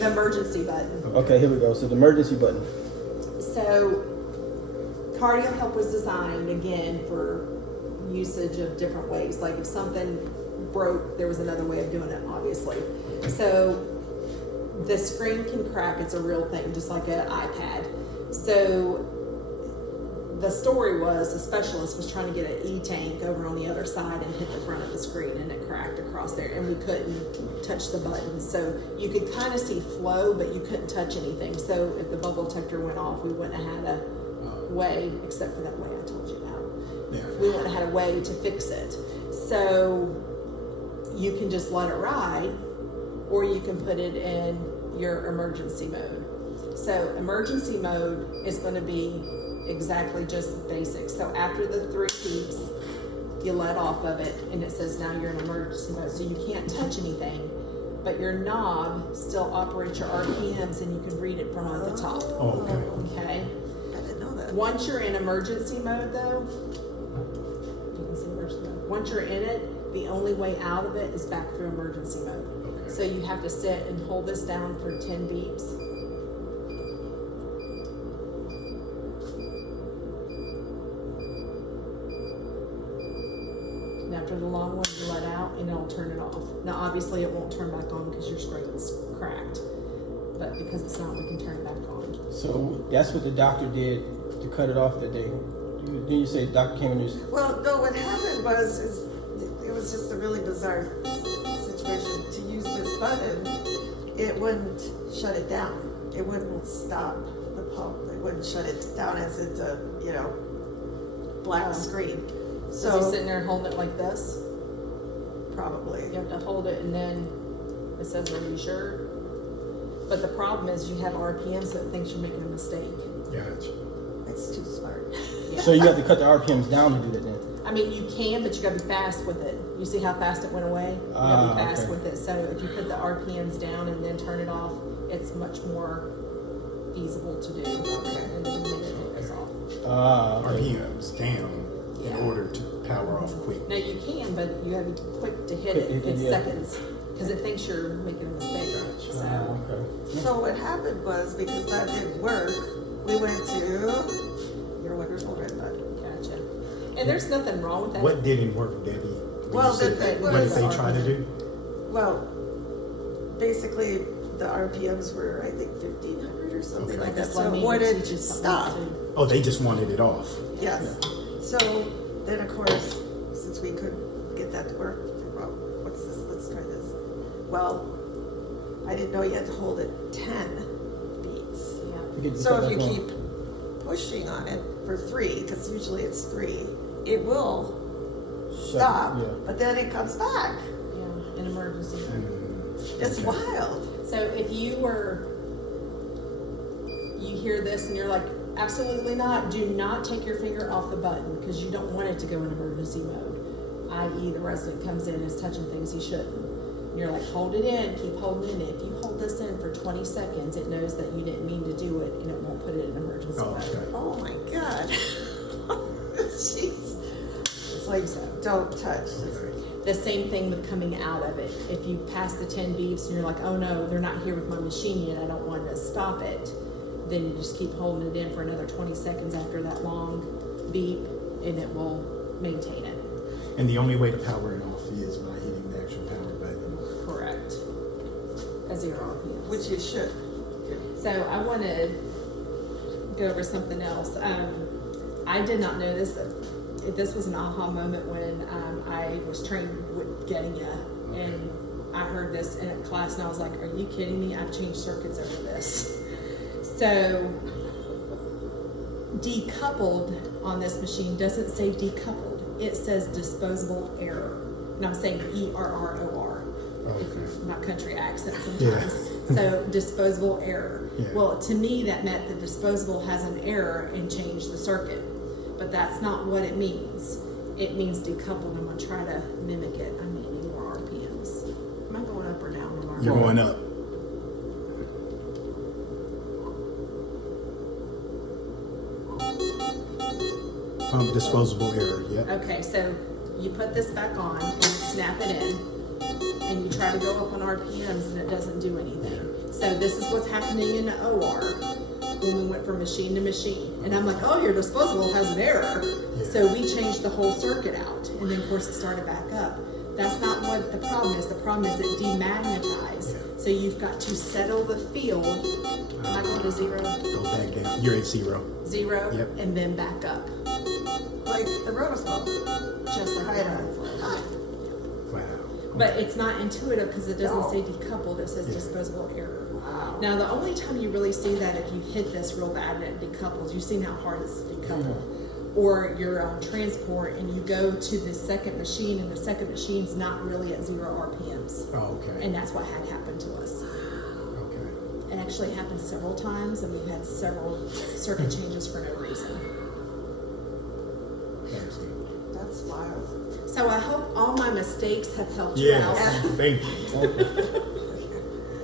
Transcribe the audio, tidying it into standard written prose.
The emergency button. Okay, here we go. So the emergency button. So Cardiohelp was designed again for usage of different ways. Like if something broke, there was another way of doing it, obviously. So the screen can crack. It's a real thing, just like an iPad. So the story was the specialist was trying to get an E-tank over on the other side and hit the front of the screen, and it cracked across there, and we couldn't touch the buttons. So you could kind of see flow, but you couldn't touch anything. So if the bubble detector went off, we wouldn't have had a way, except for that way I told you about. Yeah. We wouldn't have had a way to fix it. So you can just let it ride, or you can put it in your emergency mode. So emergency mode is going to be exactly just the basics. So after the 3 beeps, you let off of it, and it says now you're in emergency mode. So you can't touch anything, but your knob still operates your RPMs, and you can read it from at the top. Oh, okay. Okay. I didn't know that. Once you're in emergency mode, though, you can see emergency mode. Once you're in it, the only way out of it is back through emergency mode. Okay. So you have to sit and hold this down for 10 beeps. And after the long one, you let out and it'll turn it off. Now, obviously, it won't turn back on because your screen's cracked. But because it's not, we can turn it back on. So that's what the doctor did to cut it off that day. Didn't you say the doctor came in and Well, no, what happened was, it was just a really bizarre situation. To use this button, it wouldn't shut it down. It wouldn't stop the pump. It wouldn't shut it down as it's a, black screen. So you're sitting there holding it like this. Probably. You have to hold it, and then it says, "Are you sure?" But the problem is you have RPMs, so it thinks you're making a mistake. Gotcha. It's too smart. Yeah. So you have to cut the RPMs down to do that then? I mean, you can, but you gotta be fast with it. You see how fast it went away? You gotta be fast Okay. with it. So if you put the RPMs down and then turn it off, it's much more feasible to do. And then the minute it goes off. Okay. RPMs down in Yeah. order to power off quick. Now you can, but you gotta be quick to hit it. It's seconds. Because it thinks you're making a mistake. So. Okay. So what happened was, because that didn't work, we went to your wonderful red button. Gotcha. And there's nothing wrong with that. What didn't work, Debbie? When Well, you said the thing what did was- they try to do? Well, basically, the RPMs were, I think, 1,500 or something Okay. like that. That's what I So mean. it wouldn't Teaches something stop. to- Oh, they just wanted it off. Yes. So then, of course, since we couldn't get that to work, well, what's this? Let's try this. Well, I didn't know you had to hold it 10 beats. Yeah. You get the So cut if you back on. keep pushing on it for 3, because usually it's 3, it will Shut- stop, Yeah. but then it comes back. Yeah. An emergency. It's Okay. wild. So if you hear this and you're like, absolutely not, do not take your finger off the button because you don't want it to go in emergency mode. I.e. the resident comes in and is touching things he shouldn't. And you're like, hold it in, keep holding it in. If you hold this in for 20 seconds, it knows that you didn't mean to do it and it won't put it in emergency Oh, mode. okay. Oh my God. Jeez. It's like, don't touch. The same thing with coming out of it. If you pass the 10 beeps and you're like, oh no, they're not here with my machine yet, I don't want to stop it, then you just keep holding it in for another 20 seconds after that long beep, and it will maintain it. And the only way to power it off is by hitting the actual power button. Correct. As your RPMs. Which you should. So I want to go over something else. I did not know this. This was an aha moment when I was trained with getting ya, and I heard this in a class, and I was like, "Are you kidding me? I've changed circuits over this." So decoupled on this machine doesn't say decoupled; it says disposable error, and I'm saying ERROR. Okay. My country accent sometimes. So disposable error. Yeah. Well, to me that meant the disposable has an error and changed the circuit. But that's not what it means. It means decoupled. I'm gonna try to mimic it. I may need more RPMs. Am I going up or down? Lamar? You're going up. Oh. Disposable error, yep. Okay, so you put this back on and snap it in. and you try to go up on RPMs and it doesn't do anything. So this is what's happening in the OR when we went from machine to machine. And I'm like, oh, your disposable has an error. So we changed the whole circuit out, and then of course it started back up. That's not what the problem is. The problem is it demagnetized. So you've got to settle the field. Am I going to zero? Go back down. You're at 0. Zero, Yep. and then back up. Like the rotoscope. Just like Right that. on. Wow. But it's not intuitive because it doesn't No. say decoupled, it says disposable error. Wow. Now, the only time you really see that if you hit this real bad and it decouples, you've seen how hard it's to decouple. Or you're on transport and you go to the second machine and the second machine's not really at 0 RPMs. Oh, okay. And that's what had happened to us. Okay. It actually happened several times and we've had several circuit changes for no reason. That's wild. So I hope all my mistakes have helped you Yes. out. Thank you.